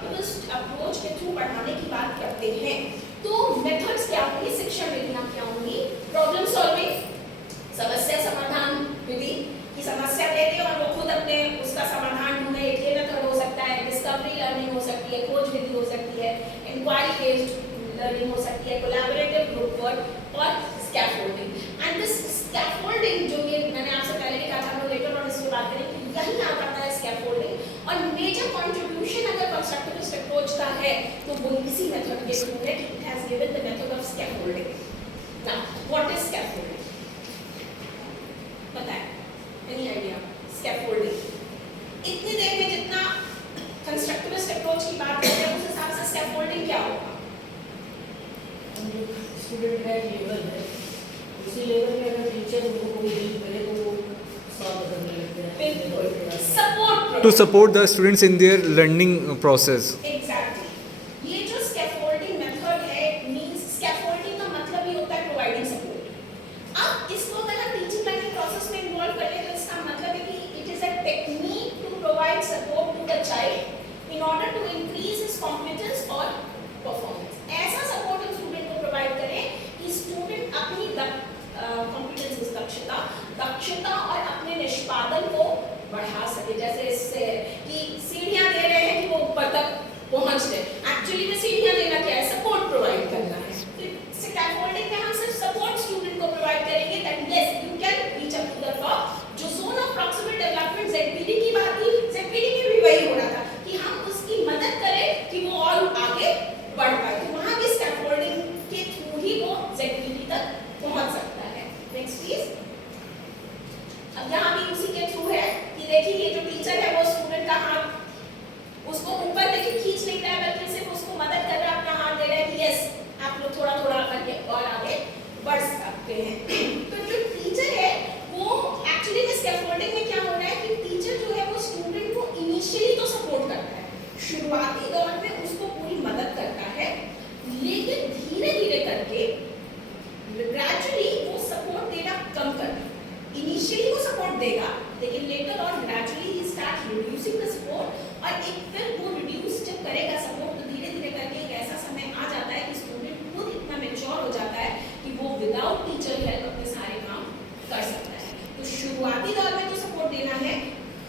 Constructivist approach के through पढ़ाने की बात करते हैं तो मेथड्स क्या होंगी, शिक्षण विधियां क्या होंगी? प्रॉब्लम सॉल्विंग, समस्या समाधान विधि की समस्या दे दी और वो खुद अपने उसका समाधान ढूंढे, ये मेथड हो सकता है। डिस्कवरी लर्निंग हो सकती है, खोज विधि हो सकती है, इंक्वायरी बेस्ड लर्निंग हो सकती है, कोलैबोरेटिव ग्रुप वर्क और स्कैफोल्डिंग। एंड दिस स्कैफोल्डिंग जो ये मैंने आपसे पहले भी कहा था, हम लोग लेटर ऑन इस पे बात करेंगे, यही आ पाता है स्कैफोल्डिंग। और मेजर कंट्रीब्यूशन अगर कंस्ट्रक्टिविस्ट अप्रोच का है तो वो इसी मेथड के थ्रू है, it has given the method of scaffolding. Now what is scaffolding? पता है? Any idea? स्कैफोल्डिंग इतनी देर में जितना कंस्ट्रक्टिविस्ट अप्रोच की बात करते हैं उस हिसाब से स्कैफोल्डिंग क्या होगा? स्टूडेंट का लेवल है, उसी लेवल में अगर टीचर उनको कोई हेल्प करे तो वो सॉल्व करने लगते हैं। बिल्कुल, support To support the students in their learning process. Exactly. ये जो स्कैफोल्डिंग मेथड है, मींस स्कैफोल्डिंग का मतलब ही होता है प्रोवाइडिंग सपोर्ट। अब इसको अगर हम टीचिंग लर्निंग प्रोसेस में इन्वॉल्व कर ले तो इसका मतलब है कि it is a technique to provide support to the child in order to increase his competence और परफॉर्मेंस। ऐसा सपोर्ट हम स्टूडेंट को प्रोवाइड करें कि स्टूडेंट अपनी कॉम्पिटेंस, दक्षता और अपने निष्पादन को बढ़ा सके। जैसे इससे कि सीढ़ियां दे रहे हैं कि वो ऊपर तक पहुंच जाए, एक्चुअली में सीढ़ियां देना क्या है? सपोर्ट प्रोवाइड करना है। तो स्कैफोल्डिंग में हम सिर्फ सपोर्ट स्टूडेंट को प्रोवाइड करेंगे that yes you can reach up to the top. जो zone of proximal development ZPD की बात थी, जेडपीडी में भी वही हो रहा था कि हम उसकी मदद करें कि वो और आगे बढ़ पाए। तो वहां भी स्कैफोल्डिंग के थ्रू ही वो जेडपीडी तक पहुंच सकता है। Next please. अब यहाँ भी उसी के थ्रू है कि देखिए ये जो टीचर है वो स्टूडेंट का हाथ उसको ऊपर लेके खींच नहीं रहा है, बल्कि सिर्फ उसको मदद कर रहा है, अपना हाथ दे रहा है कि यस आप लोग थोड़ा थोड़ा करके और आगे बढ़ सकते हैं। तो जो टीचर है वो एक्चुअली में स्कैफोल्डिंग में क्या हो रहा है कि टीचर जो है वो स्टूडेंट को इनिशियली तो सपोर्ट करता है, शुरुआती दौर में उसको पूरी मदद करता है, लेकिन धीरे धीरे करके ग्रेजुअली वो सपोर्ट देना कम कर देता है। इनिशियली वो सपोर्ट देगा लेकिन later on gradually he start reducing the support. और एक फिर वो रिड्यूस जब करेगा सपोर्ट तो धीरे धीरे करके एक ऐसा समय आ जाता है कि स्टूडेंट खुद इतना मैच्योर हो जाता है कि वो विदाउट टीचर हेल्प अपने सारे काम कर सकता है। तो शुरुआती दौर में तो सपोर्ट देना है,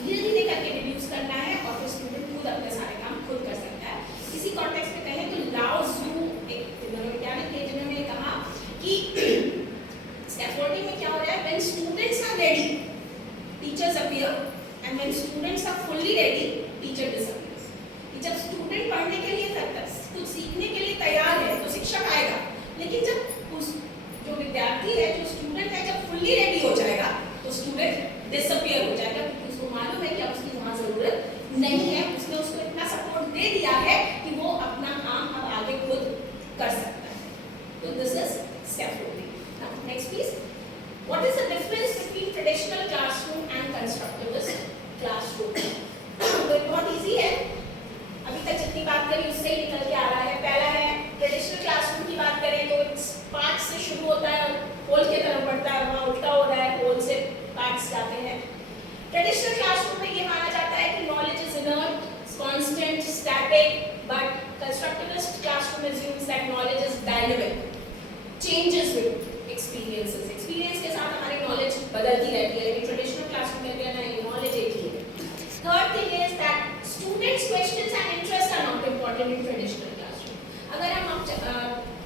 धीरे धीरे करके रिड्यूस करना है और फिर स्टूडेंट खुद अपने सारे काम खुद कर सकता है। इसी कॉन्टेक्स्ट में कहें तो लाओ ज़ू एक मनोवैज्ञानिक थे जिन्होंने कहा कि स्कैफोल्डिंग में क्या हो रहा है, when students are ready teachers appear and when students are fully ready teacher disappears। कि जब स्टूडेंट पढ़ने के लिए कुछ सीखने के लिए तैयार है तो शिक्षक आएगा, लेकिन जब उस जो विद्यार्थी है, जो स्टूडेंट है, जब फुल्ली रेडी हो जाएगा तो स्टूडेंट डिसअपियर हो जाएगा, क्योंकि उसको मालूम है कि अब उसकी वहाँ जरूरत नहीं है। उसने उसको इतना सपोर्ट दे दिया है कि वो अपना काम अब आगे खुद कर सकता है। तो this is scaffolding. Next please. What is the difference between traditional classroom and constructivist classroom? तो बहुत इजी है, अभी तक जितनी बात करी उससे ही निकल के आ रहा है। पहला है ट्रेडिशनल क्लासरूम की बात करें तो पार्ट से शुरू होता है और होल की तरफ बढ़ता है, वहाँ उल्टा हो रहा है, होल से पार्ट्स जाते हैं। ट्रेडिशनल क्लासरूम में ये माना जाता है कि knowledge is inert, constant, static, but constructivist classroom assumes that knowledge is dynamic, changes with experiences। experience के साथ हमारी knowledge बदलती रहती है, लेकिन ट्रेडिशनल क्लासरूम में क्या है, knowledge एक ही है। Third thing is that students' questions and interests are not important in traditional classroom। अगर हम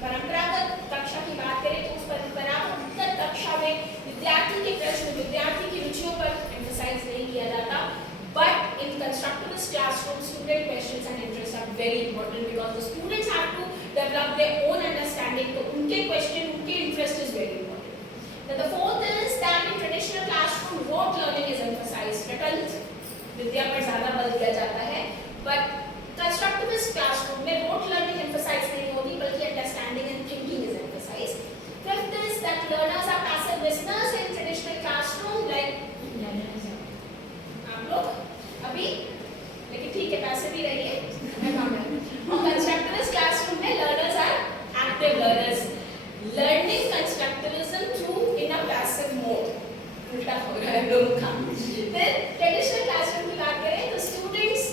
परंपरागत कक्षा की बात करें तो उस परंपरागत कक्षा में विद्यार्थी के प्रश्न, विद्यार्थी की रुचियों पर emphasize नहीं किया जाता। But in constructivist classroom, student questions and interests are very important because the students have to develop their own understanding. तो उनके question, उनके interest is very important. Then the fourth is that in traditional classroom, rote learning is emphasized. Ratle विद्या पर ज़्यादा बल दिया जाता है, but constructivist classroom में rote learning emphasize नहीं होती, बल्कि understanding and thinking is emphasized. Fifth is that learners are passive listeners in traditional classroom, like आप लोग अभी, लेकिन ठीक है पैसे भी रहिए। और कंस्ट्रक्टिविस्ट क्लासरूम में learners are active learners, learning constructivism through in a passive mode. उल्टा हो रहा है दोनों का। फिर ट्रेडिशनल क्लासरूम की बात करें तो स्टूडेंट्स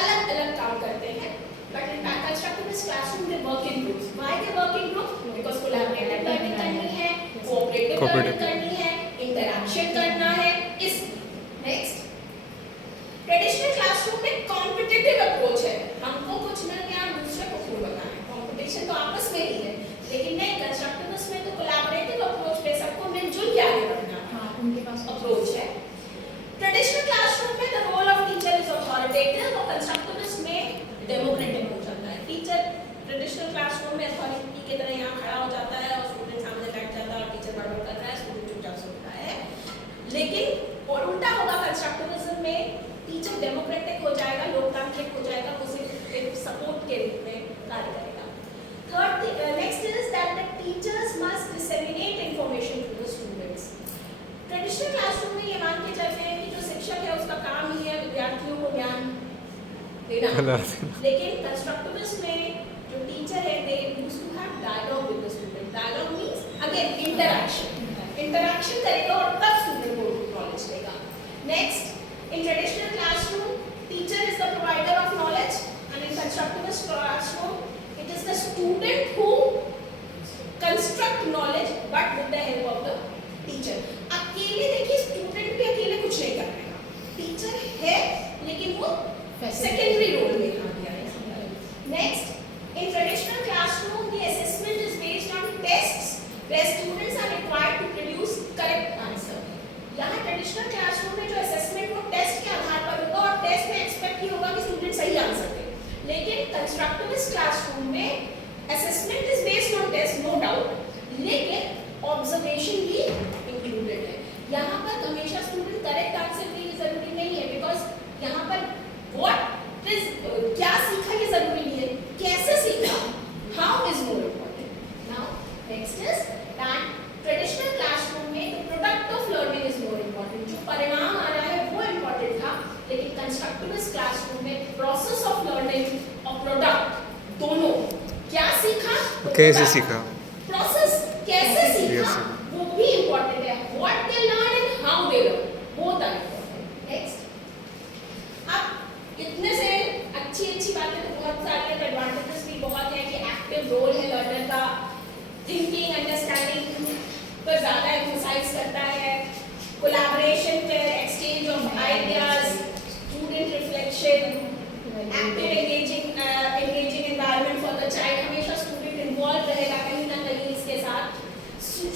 अलग अलग चला लेकिन कंस्ट्रक्टिविस्ट में जो टीचर है they used to have dialogue with the student. Dialogue means again interaction करेगा और तब स्टूडेंट को नॉलेज देगा. Next, in traditional classroom teacher is the provider of knowledge and in constructivist classroom it is the student who construct knowledge but with the help of the teacher. अकेले देखिए student भी अकेले कुछ नहीं कर पाएगा. टीचर है लेकिन वो सेकेंडरी रोल में आ गया है. Next, in traditional classroom the assessment is based on tests where students are required to produce correct answer. यहाँ ट्रेडिशनल क्लासरूम में जो असेसमेंट वो टेस्ट के आधार पर होगा और टेस्ट में एक्सपेक्ट ही होगा कि स्टूडेंट सही आंसर दे. लेकिन कंस्ट्रक्टिविस्ट क्लासरूम में assessment is based on test no doubt, लेकिन ऑब्जर्वेशन भी इंक्लूडेड है. यहाँ पर हमेशा स्टूडेंट करेक्ट आंसर देने जरूरी नहीं है, बिकॉज यहाँ पर व्हाट इज क्या सीखा ये जरूरी नहीं है, कैसे सीखा, how is more important. Now next is that traditional classroom में the product of learning is more important. जो परिणाम आ रहा है वो इम्पोर्टेंट था, लेकिन कंस्ट्रक्टिविस्ट क्लासरूम में प्रोसेस ऑफ लर्निंग और प्रोडक्ट दोनों, क्या सीखा, कैसे सीखा, प्रोसेस कैसे सीखा Yes. वो भी इम्पोर्टेंट है. What they learn and how they learn both are important. Next, अब इतने से अच्छी बातें तो बहुत सारी हैं, एडवांटेजेस भी बहुत है कि एक्टिव रोल है लर्नर का, थिंकिंग अंडरस्टैंडिंग पर ज़्यादा एम्फसाइज करता है, कोलैबोरेशन पे, exchange of ideas, student reflection, active engaging environment for the child. हमेशा स्टूडेंट इन्वॉल्व रहेगा कहीं ना कहीं इसके साथ.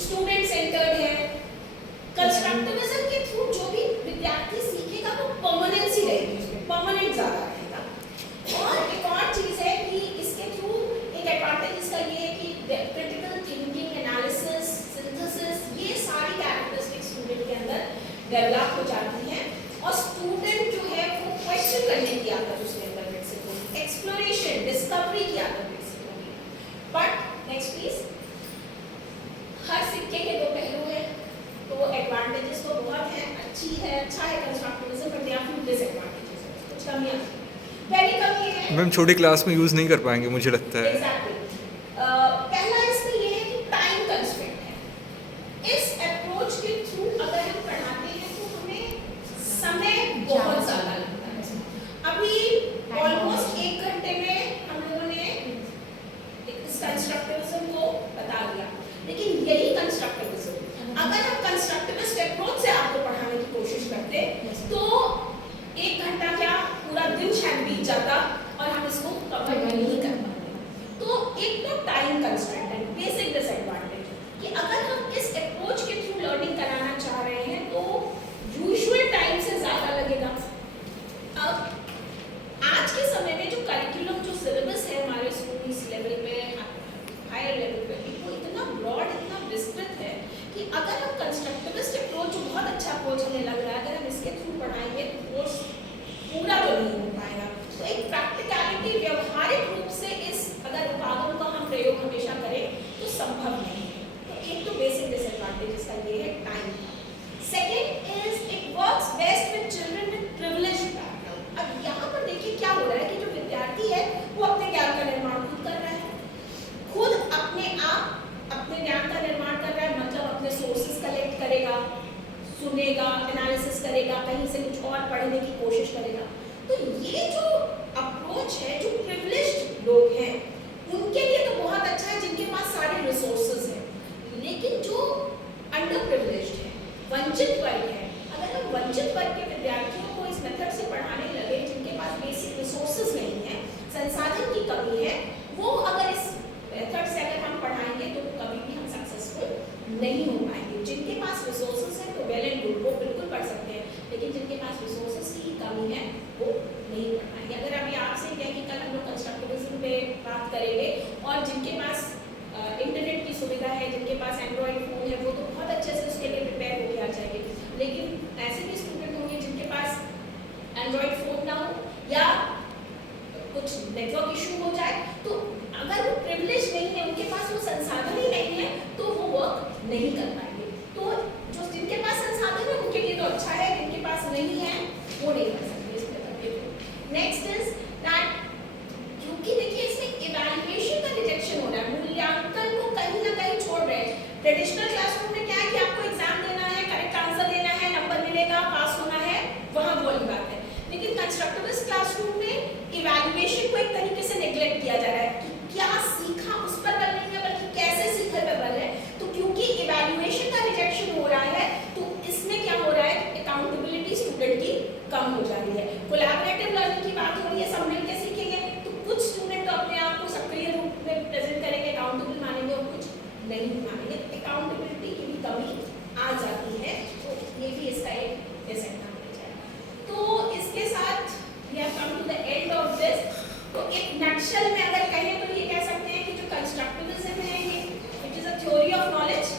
स्टूडेंट सेंटर्ड है. कंस्ट्रक्टिविज्म के थ्रू जो भी विद्यार्थी सीखेगा वो परमानेंसी रहेगी, उसमें परमानेंट ज़्यादा रहेगा. और एक और चीज़ है कि इसके थ्रू एक एडवांटेज इसका ये है कि क्रिटिकल थिंकिंग, एनालिसिस, सिंथेसिस, ये सारी कैरेक्टरिस्टिक्स स्टूडेंट के अंदर डेवलप हो जाती हैं और स्टूडेंट जो है वो क्वेश्चन करने की आदत उसके अंदर विकसित होगी, एक्सप्लोरेशन, डिस्कवरी की आदत विकसित होगी. बट नेक्स्ट प्लीज, हर सिक्के के दो पहलू हैं, तो एडवांटेजेस तो बहुत हैं, अच्छा है constructivism, but there are few disadvantages, कुछ कमियां हैं. पहली कमी है मैम छोटी क्लास में यूज़ नहीं कर पाएंगे मुझे लगता है. एग्जैक्टली. पहला इसमें ये है कि टाइम कंस्ट्रेंट है. इस अप्रोच के थ्रू अगर हम पढ़ाते हैं तो हमें समय बहुत ज़्यादा लगता है. अभी ऑलमोस्ट 1 घंटे में हम लोगों ने इस कंस्ट्रक्टिविज्म को बता दिया, लेकिन यही कंस्ट्रक्टिविज्म अगर हम कंस्ट्रक्टिविस्ट अप्रोच से आपको पढ़ाने की कोशिश करते तो 1 घंटा क्या पूरा दिन शायद बीत जाता और हम इसको कवर नहीं कर पाते. तो एक तो टाइम कंस्ट्रेंट है, बेसिक डिसएडवांटेज, कि अगर हम इस अप्रोच के थ्रू लर्निंग कराना चाह रहे हैं तो यूजुअल टाइम से ज़्यादा लगेगा. अब आज के समय में जो करिकुलम, जो सिलेबस है हमारे स्कूल इस लेवल पे, हायर लेवल पे, वो इतना ब्रॉड, इतना विस्तृत है कि अगर हम कंस्ट्रक्टिविस्ट अप्रोच, जो बहुत अच्छा अप्रोच हमें लग रहा है, अगर हम इसके थ्रू पढ़ाएंगे तो कोर्स पूरा तो नहीं हो पाएगा. तो एक प्रैक्टिकलिटी, व्यवहारिक रूप से इस अगर उपागम का हम प्रयोग हमेशा करें तो संभव नहीं है. तो एक तो बेसिक डिसएडवांटेज इसका ये है time. Second is it works best with children with privileged background. अब यहाँ पर देखिए क्या हो रहा है कि जो विद्यार्थी है वो अपने ज्ञान का निर्माण खुद कर रहा है, खुद अपने आप अपने ज्ञान का निर्माण कर रहा है, मतलब अपने सोर्सेज कलेक्ट करेगा, सुनेगा, एनालिसिस करेगा, कहीं से कुछ और पढ़ने की कोशिश करेगा. तो ये जो अप्रोच है, जो प्रिविलेज्ड लोग हैं उनके लिए तो बहुत अच्छा है जिनके पास सारे रिसोर्सेज हैं. लेकिन जो अंडर प्रिविलेज्ड है, वंचित वर्ग है, अगर हम वंचित वर्ग के विद्यार्थियों को इस मेथड से पढ़ाने लगे जिनके पास बेसिक रिसोर्सेज नहीं है, संसाधन की कमी है, वो अगर इस मेथड से अगर हम पढ़ाएंगे तो कभी भी हम सक्सेसफुल नहीं हो पाएंगे. जिनके पास रिसोर्सेज है तो वेल एंड गुड, वो बिल्कुल पढ़ सकते हैं, लेकिन जिनके पास रिसोर्सेज की कमी है वो नहीं पढ़ पाएंगे. अगर अभी आपसे कहें कि कल हम लोग कंस्ट्रक्टिविज्म पे बात करेंगे और जिनके पास इंटरनेट की सुविधा है, जिनके पास एंड्रॉइड फ़ोन है, वो तो बहुत अच्छे से उसके लिए प्रिपेयर होकर आ जाएंगे. लेकिन ऐसे भी स्टूडेंट होंगे जिनके पास एंड्रॉइड फ़ोन ना हो या कुछ नेटवर्क इशू हो जाए, तो अगर वो प्रिविलेज नहीं है, उनके पास वो संसाधन ही नहीं है, तो वो वर्क नहीं कर पाएंगे. तो जो जिनके पास संसाधन है उनके लिए तो अच्छा है, जिनके पास नहीं है वो नहीं कर सकते इस मेथड के through. Next is that traditional classroom में क्या है कि आपको एग्जाम देना है, करेक्ट आंसर देना है, नंबर मिलेगा, पास होना है, वहाँ वो वाली बात है। लेकिन कंस्ट्रक्टिविस्ट क्लासरूम में इवैल्यूएशन को एक तरीके से नेग्लेक्ट किया जा रहा है कि क्या सीखा उस पर बल नहीं है, बल्कि कैसे सीखा पर बल है। तो क्योंकि इवैल्यूएशन का रिजेक्शन हो रहा है, तो इसमें क्या हो रहा है, अकाउंटेबिलिटी स्टूडेंट की कम हो जा रही है। कोलैबोरेटिव लर्निंग की बात हो रही है, सब मिलकर सीखेंगे, तो कुछ स्टूडेंट तो अपने आप को सक्रिय रूप में प्रेजेंट करेंगे, अकाउंटेबल मानेंगे, और कुछ नहीं मानेंगे। अकाउंटेबिलिटी की भी कमी आ जाती है, तो ये भी इसका एक डिसएडवांटेज है। तो इसके साथ we have come to the end of this. तो एक नटशेल में अगर कहें तो ये कह सकते हैं कि जो कंस्ट्रक्टिविज्म है, ये it is a theory of knowledge,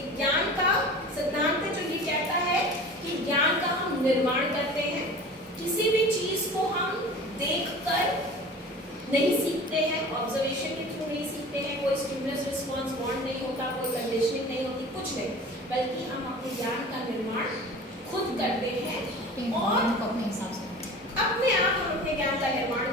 एक ज्ञान का सिद्धांत है जो ये कहता है कि ज्ञान का हम निर्माण करते हैं। किसी भी चीज को हम देखकर नहीं सीखते हैं, ऑब्जर्वेशन के थ्रू नहीं सीखते हैं, कोई स्टिमुलस रिस्पॉन्स बॉन्ड नहीं होता, कोई कंडीशनिंग नहीं होती, कुछ नहीं, बल्कि हम अपने ज्ञान का निर्माण खुद करते हैं और अपने हिसाब से अपने आप हम अपने ज्ञान का निर्माण